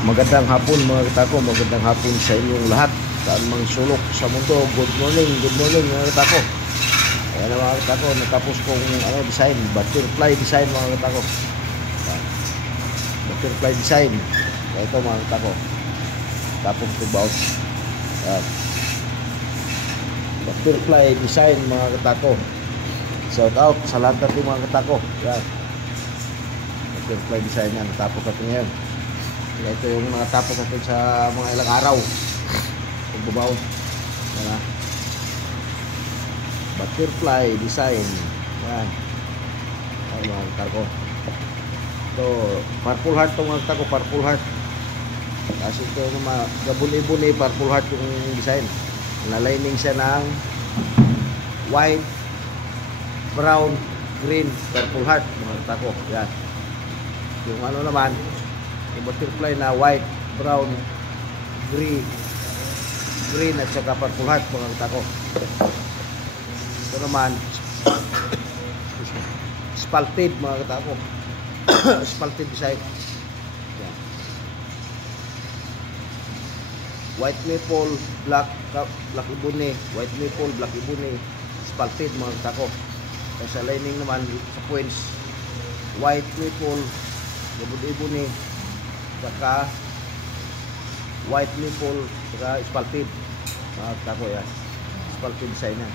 Magandang hapon mga katako, magandang hapon sa inyong lahat. Saan mang sulok sa mundo, good morning mga katako. Ayan na mga katako, natapos kong design, butterfly design mga katako. Butterfly design. Ito mga katako. Tapos ito butterfly design mga katako. Shout out sa lahat ng mga katako. Yan. Butterfly design yan, natapos natin ngayon. Ito yung natapos natin sa mga ilang araw. Pagbabaw. Yan. Butterfly design. Yan. Ayan mga katako. Ito, purple heart itong mga katako, purple heart. Kasi ito naman, gabuni-buni, purple heart yung design. Nalining siya ng white, brown, green, purple heart mga katako. Yan. Yung ano naman, yung butterfly na white, brown, green at saka purple heart mga katako. Ito naman spalted mga katako. Spalted design. Yan. White maple, black ibuni, white maple, black ibuni, spalted mga katako. Sa lining naman sa points, white maple, ibuni, saka white maple, saka spalted mga katako. Yan, spalted design yan.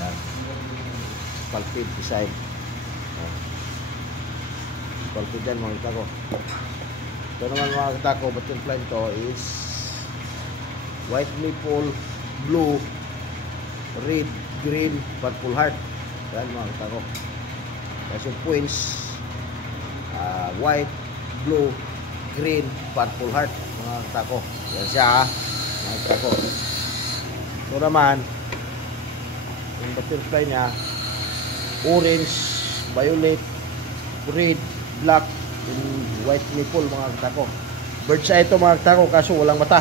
Yan, spalted design. Spalted yan mga katako. Ito naman mga katako, butterfly ito is white maple, blue, red, green, purple heart. Yan mga katako. Kasi points, white, blue, green, purple heart mga katako. Yan siya mga katako. Ito naman yung butterfly nya, orange, violet, red, black, and white maple mga katako. Bird's eye ito mga katako, kaso walang mata,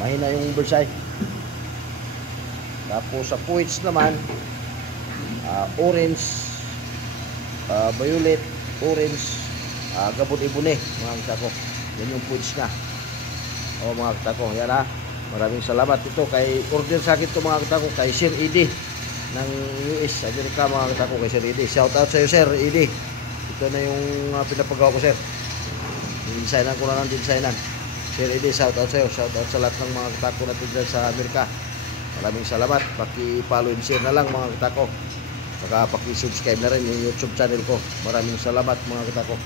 mahina yung bird's eye. Tapos sa points naman, orange, violet, orange, gabon-ibune mga katako. Yan yung points na. O mga katako, yan ha. Maraming salamat ito kay order sa akin ito mga katako, kay Sir Edi ng US, America mga katako, kay Sir Edi. Shout out sa iyo Sir Edi. Ito na yung pinapagawa ko sir. Yung designan ko na lang din designan. Sir Edi, shout out sa iyo. Shout out sa lahat ng mga katako natin dyan sa Amerika. Maraming salamat. Paki-follow and share na lang mga katako. Saka paki-subscribe na rin yung YouTube channel ko. Maraming salamat mga katako.